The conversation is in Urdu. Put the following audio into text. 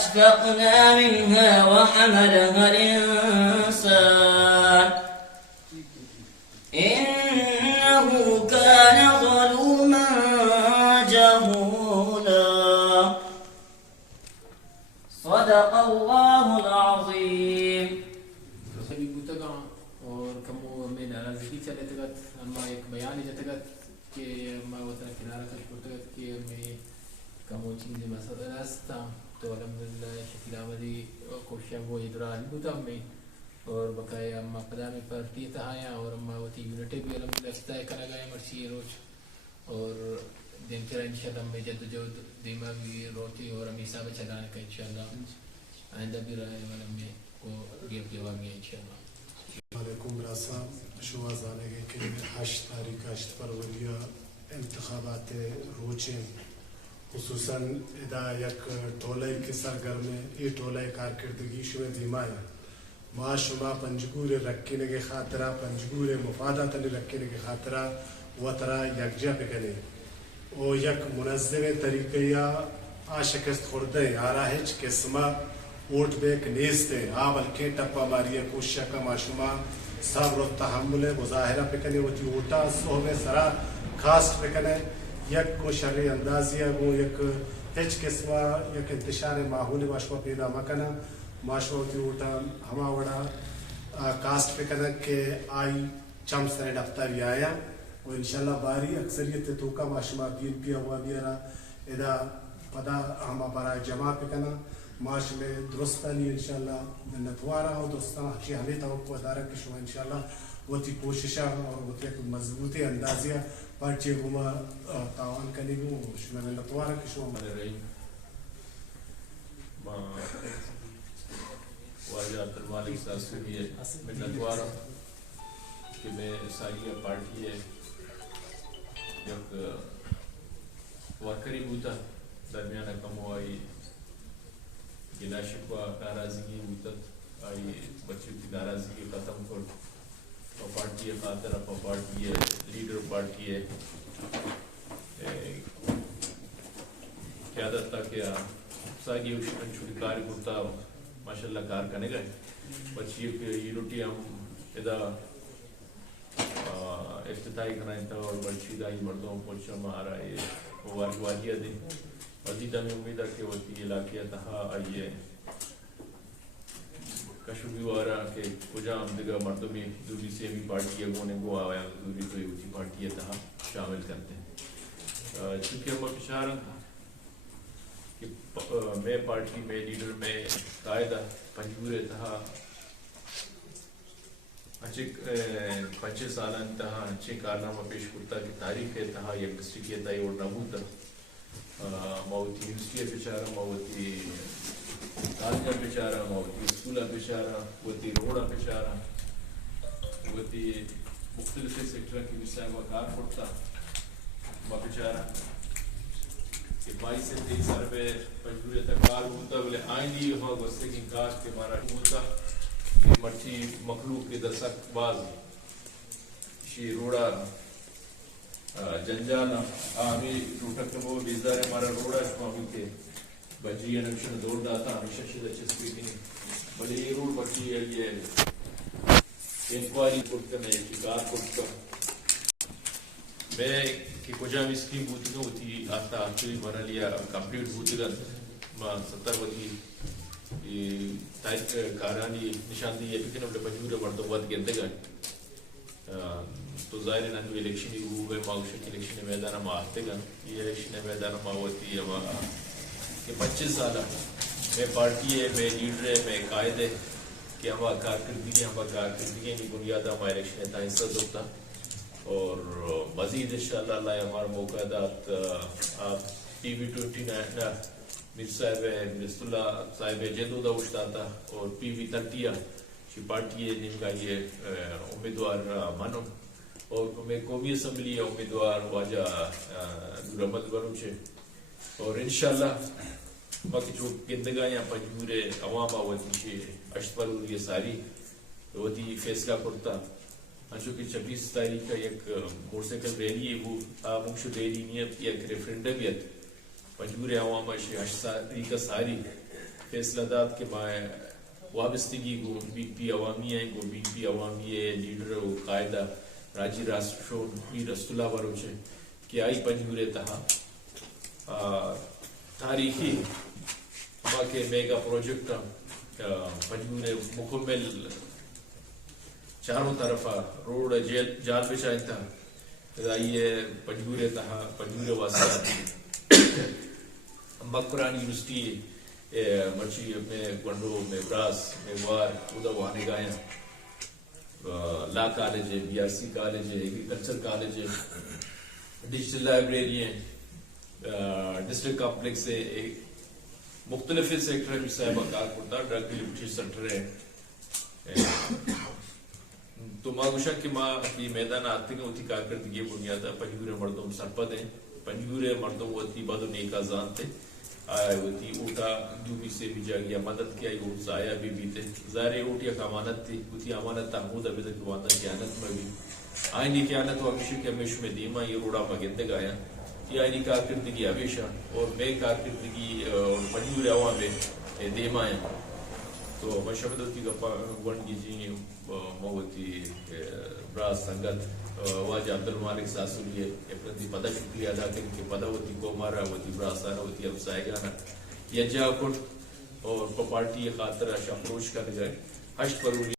فأشفقنا منها وحملها الإنسان إنه كان ظلوما جهولا صدق الله العظيم. اور کمو میں ناراضگی چلے تگت اما ایک بیان جتگت کہ اما وطن کنارہ کش پرتگت کہ میں کمو چیز مسئلہ راستا تو الحمدللہ شکل آمدی کوشش وہ ادرار بوتا میں اور بقایا اما قدام پارٹی تہایا اور اما وطی یونٹی بھی الحمدللہ ستائے کرا گئے مرچی روچ اور دن چرا انشاءاللہ میں جد جو دیما بھی روتی اور امی صاحب چلانے کا انشاءاللہ آئندہ بھی رہے ولم میں کو گیب جواب میں انشاءاللہ. علیکم راسا شما زانے گے کہ 8 تاریخ 8 فروریہ انتخابات روچیں خصوصاً ادا یک ٹولے کے سرگرم یہ ٹولے کارکردگی شما دیمایا ما شما پنجگور رکھنے کے خاطرہ پنجگور مفادات رکھنے کے خاطرہ و ترا یکجا پکنے او یک منظم طریقے شکست خوردے آراہج قسمہ ووٹ بیک نیستے بلکہ ٹپا ماریہ کوشش کا معشومہ صبر و تحمل مظاہرہ پکنے ہوتی ووٹا صحب سرا کاسٹ پکنے یک کو شرع اندازیہ وہ یک ہچ قسمہ یک انتشار ماحول معشومہ پیدا مکنا معشومہ ہوتی ووٹا ہما وڑا کاسٹ پکنے کہ آئی چم سرے دفتری آیا اور انشاءاللہ باری اکثریت توکا معشومہ بین پیا ہوا بیارا ادا پدا ہما برای جمع پکنا معاش میں درستانی انشاءاللہ نتوارا اور دوستان حقی ہمیں توقع دارا کہ شما انشاءاللہ وہ تی کوششہ اور وہ تی مضبوطی اندازیہ پارچے گما تاوان کرنے گو شما نتوارا کہ شما واجہ عبدالمالک صاحب سے بھی میں نتوارا کہ میں ساری پارٹی ہے یک ورکری بوتا درمیانہ کمو آئی گلا شکوا ناراضگی ہوتا آئی بچے کی ناراضگی ختم کر پارٹی خاطر اپا پارٹی ہے لیڈر پارٹی ہے قیادت تھا کہ ساگی چھوٹی کار کرتا ماشاءاللہ کار کرنے گئے بچی یونٹی ہم ادا افتتاحی کرائیں تھا اور بچی دائی مردوں پوچھا مہارا یہ واجیہ دیں مزید ہمیں امید ہے کہ وہی علاقیہ تہا آئیے کشوبی وارا کہ کجا ہم دگا مردمی دوری سے بھی پارٹی ہے وہ نگو آیا دوری تو اسی پارٹی ہے تہا شامل کرتے ہیں چونکہ ہم اشارہ کہ میں پارٹی میں لیڈر میں قائدہ پنجور تہا اچھے 5 سالان تہا اچھے کارنامہ پیش کرتا کہ تاریخ ہے تہا یک ڈسٹرکٹ ہے تہا اور نبوتا موتی یونیورسٹی بیچارہ موتی کالجہ بیچارہ موتی اسکولہ بیچارہ موتی روڈہ بیچارہ موتی مختلف سیکٹر کی مثال وکار پڑتا بیچارہ کہ 22 سے 23 سال پہ پنجورے تک کار ہوتا بلے آئندی ہوا گوستے کی کار کے مارا ہوتا مرچی مخلوق کے دسک باز شی روڑا جنجانا آمی روٹک وہ بیزدار ہمارا روڑا شمامی کے بجی انکشن دور داتا ہمیشہ شدہ چسپی کی بلے یہ روڑ بچی ہے یہ انکواری کرتا میں شکار کرتا میں کہ کجا بھی اسکیم بوتی گا ہوتی آتا آخری مرحلیا کمپلیٹ بوتی گا 70 وقتی کارانی نشاندی یہ بھی کہ نبلے پنجور مردوں بات گرتے گا تو ظاہر ہے نانوی الیکشنی ہوئے ماؤشن کی الیکشن میدانہ ماں آتے گا یہ الیکشن میدانہ ماں ہوتی ہے کہ 25 سالہ میں پارٹی ہے میں لیڈر ہے میں قائد ہے کہ ہمارا کارکردگی کی بنیاد ہمارا الیکشن تھا حصہ ہوتا اور مزید انشاءاللہ اللہ ہمارا موقع دات آپ ٹی وی 29 میر صاحب ہے مرست اللہ صاحب ہے جیدو دا اشتاتا اور پی وی 30 شی پارٹی ہے نیم کا یہ امیدوار منم اور میں قومی اسمبلی امیدوار واجہ رحمت بنوچے اور انشاءاللہ باقی جو گندگاں پنجور عوام آوتی شے اشتپر یہ ساری وتی فیصلہ کرتا جو کہ 26 تاریخ کا ایک موٹر سائیکل ریلی ہے وہ آموش ریلی نیت ایک ریفرینڈم یت پنجور عوام شے 8 تاریخ ساری فیصلہ داد کے مائے وابستگی گو بی پی عوامی ہے گو بی پی عوامی ہے لیڈر و قائدہ راجی راسٹرون پی رسول اللہ بروچے کہ آئی پنجورے تہا تاریخی باقی میگا پروجیکٹ پنجورے مکمل چاروں طرفا روڈ جال بچائیں تھا یہ پنجورے تہا پنجورے واسطہ مکران یونیورسٹی مرچی میں گنڈو میں براس میں وار ادا وہاں گایا لا کالج ہے بی آر سی کالج ہے ایگریکلچر کالج ہے ڈیجیٹل لائبریری ہے ڈسٹرکٹ کمپلیکس ہے مختلف سیکٹر صاحبہ کار کرتا ڈرگ ڈلیوری سینٹر ہے تو ماگوشا کہ ماں کی میدان آتے گا ہوتی کارکردگی بنیادہ پنجور مردم سرپد ہیں پنجور مردم ہوتی بعد نیک آزان تھے آیا ہوتی اوٹا دوبی سے بھی جا گیا مدد کیا اوٹ زایا بھی بیتے ظاہر اوٹ یک امانت تھی ہوتی امانت تحمود ابھی تک واندہ قیانت میں بھی آئینی قیانت و ہمیشہ کے ہمیشہ میں دیما یہ روڑا پاگندے گایا یہ آئینی کارکردگی ہمیشہ اور میں کارکردگی پنجور عوام میں دیما ہے تو میں شبدت کی گپا گونڈ جی موتی براس سنگت واجہ عبدالمالک ساسولیے اپنی پدہ شکریہ ادا کریں کہ پدہ ہوتی کومارا ہوتی براسارا ہوتی افسائے گانا یا جا کٹ اور پارٹی خاطر شاپروش کر جائے ہشت پروری